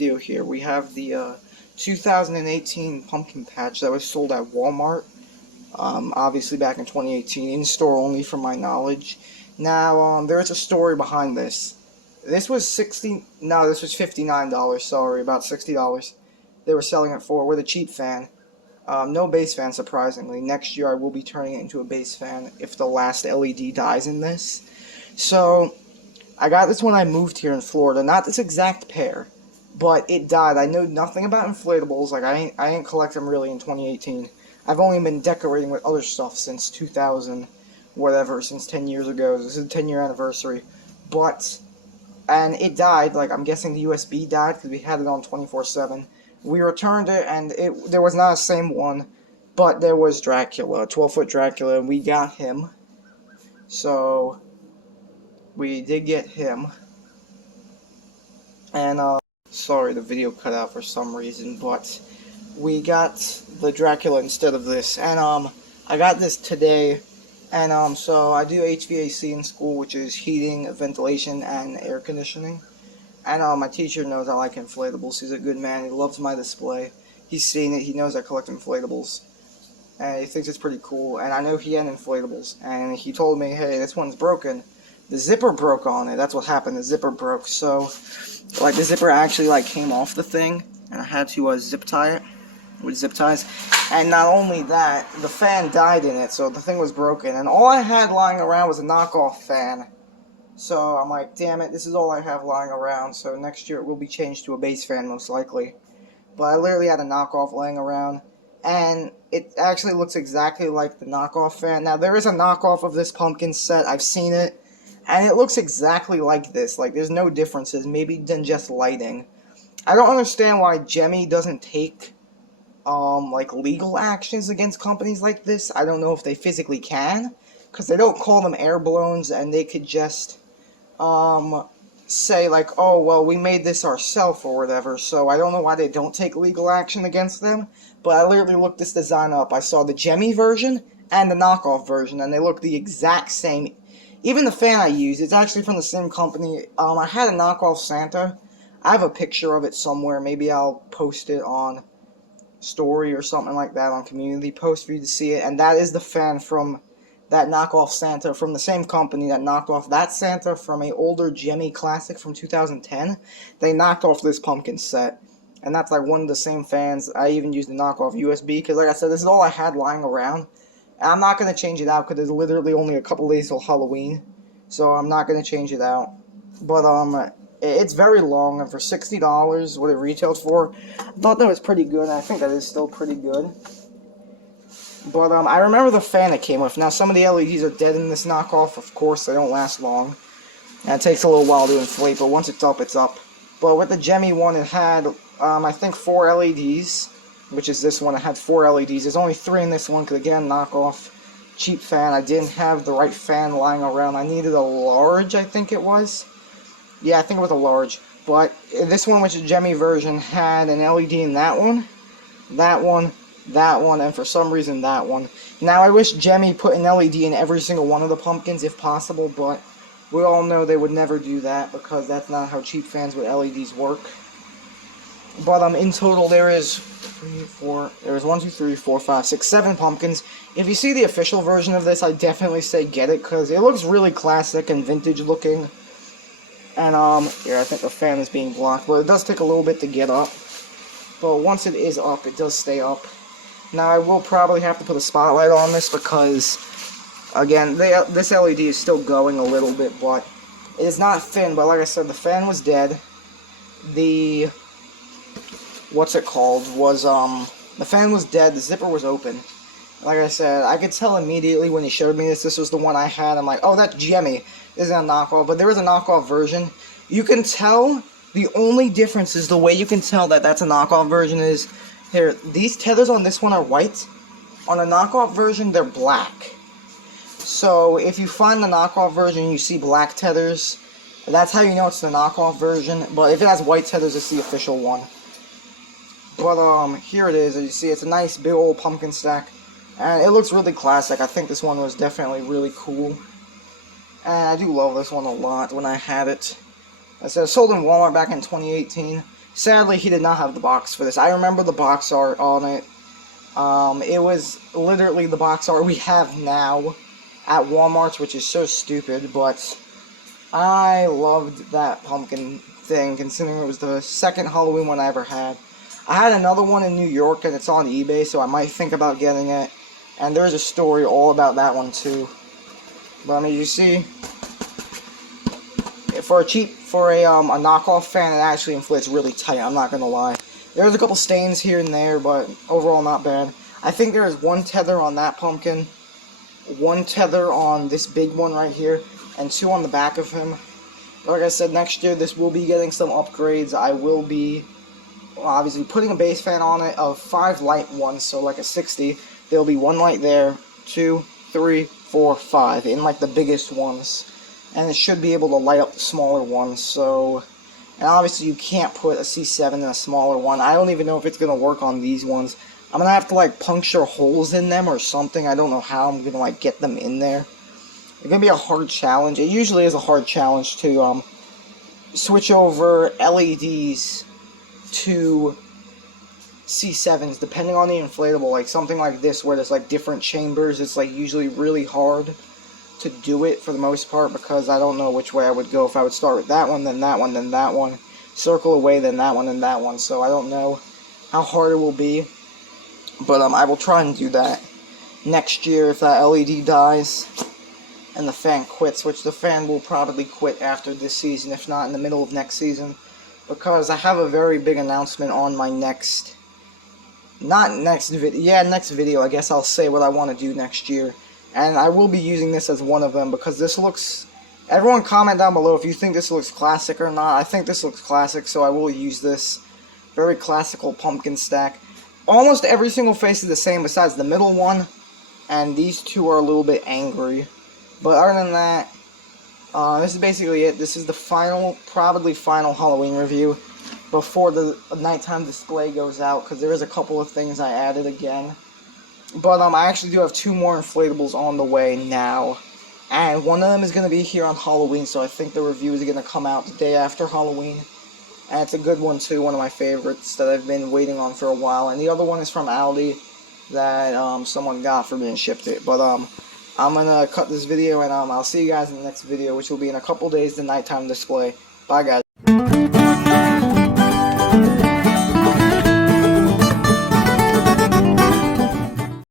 video here. We have the 2018 pumpkin patch that was sold at Walmart. Obviously back in 2018, in store only from my knowledge. Now, there is a story behind this. This was $59, sorry, about $60. They were selling it for, with a cheap fan. No base fan, surprisingly. Next year I will be turning it into a base fan if the last LED dies in this. So, I got this when I moved here in Florida. Not this exact pair, but it died. I know nothing about inflatables. Like, I ain't collect them really in 2018. I've only been decorating with other stuff since 2000, whatever, since 10 years ago. This is the 10-year anniversary. And it died. Like, I'm guessing the USB died because we had it on 24/7. We returned it, and there was not the same one, but there was Dracula, 12-foot Dracula, and we got him. So, we did get him. And, sorry, the video cut out for some reason, but we got the Dracula instead of this. And, I got this today, and, so I do HVAC in school, which is heating, ventilation, and air conditioning. And, my teacher knows I like inflatables. He's a good man. He loves my display. He's seen it. He knows I collect inflatables. And he thinks it's pretty cool. And I know he had inflatables. And he told me, hey, this one's broken. The zipper broke on it. That's what happened. The zipper broke. So, like, the zipper actually, like, came off the thing. And I had to, zip tie it with zip ties. And not only that, the fan died in it. So the thing was broken. And all I had lying around was a knockoff fan. So I'm like, damn it, this is all I have lying around. So next year it will be changed to a base fan, most likely. But I literally had a knockoff laying around. And it actually looks exactly like the knockoff fan. Now, there is a knockoff of this pumpkin set. I've seen it. And it looks exactly like this. Like, there's no differences, maybe than just lighting. I don't understand why Gemmy doesn't take, like, legal actions against companies like this. I don't know if they physically can. Because they don't call them air balloons, and they could just say, like, oh, well, we made this ourselves or whatever, so I don't know why they don't take legal action against them, but I literally looked this design up. I saw the Gemmy version and the knockoff version, and they look the exact same. Even the fan I use, it's actually from the same company. I had a knockoff Santa. I have a picture of it somewhere. Maybe I'll post it on Story or something like that on Community Post for you to see it, and that is the fan from that knockoff Santa from the same company that knocked off that Santa from a older Gemmy classic from 2010. They knocked off this pumpkin set, and that's like one of the same fans. I even used the knockoff USB because, like I said, this is all I had lying around. And I'm not going to change it out because there's literally only a couple days till Halloween, so I'm not going to change it out. But it's very long, and for $60, what it retailed for, I thought that was pretty good, and I think that is still pretty good. But, I remember the fan it came with. Now, some of the LEDs are dead in this knockoff. Of course, they don't last long. And it takes a little while to inflate, but once it's up, it's up. But with the Gemmy one, it had, I think 4 LEDs, which is this one. It had 4 LEDs. There's only 3 in this one, because, again, knockoff, cheap fan. I didn't have the right fan lying around. I needed a large, I think it was. Yeah, I think it was a large. But this one, which is Gemmy version, had an LED in that one, that one, and for some reason that one. Now, I wish Gemmy put an LED in every single one of the pumpkins if possible, but we all know they would never do that because that's not how cheap fans with LEDs work. But in total there is 1, 2, 3, 4, 5, 6, 7 pumpkins. If you see the official version of this, I definitely say get it because it looks really classic and vintage looking. And here, I think the fan is being blocked, but it does take a little bit to get up. But once it is up, it does stay up. Now, I will probably have to put a spotlight on this because, again, this LED is still going a little bit, but it is not thin. But like I said, the fan was dead. The, what's it called, was, the fan was dead, the zipper was open. Like I said, I could tell immediately when he showed me this was the one I had. I'm like, oh, that's Gemmy. This isn't a knockoff, but there is a knockoff version. You can tell, the only difference is the way you can tell that that's a knockoff version is, here, these tethers on this one are white. On a knockoff version, they're black. So, if you find the knockoff version and you see black tethers, that's how you know it's the knockoff version. But if it has white tethers, it's the official one. But, here it is. As you see, it's a nice big old pumpkin stack. And it looks really classic. I think this one was definitely really cool. And I do love this one a lot when I had it. I said, sold in Walmart back in 2018. Sadly, he did not have the box for this. I remember the box art on it. It was literally the box art we have now at Walmart's, which is so stupid, but I loved that pumpkin thing, considering it was the second Halloween one I ever had. I had another one in New York, and it's on eBay, so I might think about getting it. And there's a story all about that one, too. But, I mean, you see, for a knockoff fan, it actually inflates really tight, I'm not gonna lie. There's a couple stains here and there, but overall not bad. I think there is one tether on that pumpkin, one tether on this big one right here, and two on the back of him. But like I said, next year this will be getting some upgrades. I will be obviously putting a base fan on it of 5 light ones, so like a 60. There'll be 1 light there, 2, 3, 4, 5, in like the biggest ones. And it should be able to light up the smaller ones, so... And obviously you can't put a C7 in a smaller one. I don't even know if it's going to work on these ones. I'm going to have to like puncture holes in them or something. I don't know how I'm going to like get them in there. It's going to be a hard challenge. It usually is a hard challenge to switch over LEDs to C7s depending on the inflatable. Like something like this where there's like different chambers. It's like usually really hard to do it for the most part, because I don't know which way I would go. If I would start with that one, then that one, then that one, circle away, then that one, and that one. So I don't know how hard it will be, but I will try and do that next year if that LED dies and the fan quits, which the fan will probably quit after this season, if not in the middle of next season, because I have a very big announcement on my next video. I guess I'll say what I want to do next year. And I will be using this as one of them, because this looks... Everyone comment down below if you think this looks classic or not. I think this looks classic, so I will use this. Very classical pumpkin stack. Almost every single face is the same besides the middle one. And these two are a little bit angry. But other than that, this is basically it. This is the probably final Halloween review before the nighttime display goes out, because there is a couple of things I added again. But I actually do have 2 more inflatables on the way now. And one of them is going to be here on Halloween, so I think the review is going to come out the day after Halloween. And it's a good one too, one of my favorites that I've been waiting on for a while. And the other one is from Aldi that someone got for me and shipped it. But I'm going to cut this video, and I'll see you guys in the next video, which will be in a couple days, the nighttime display. Bye guys.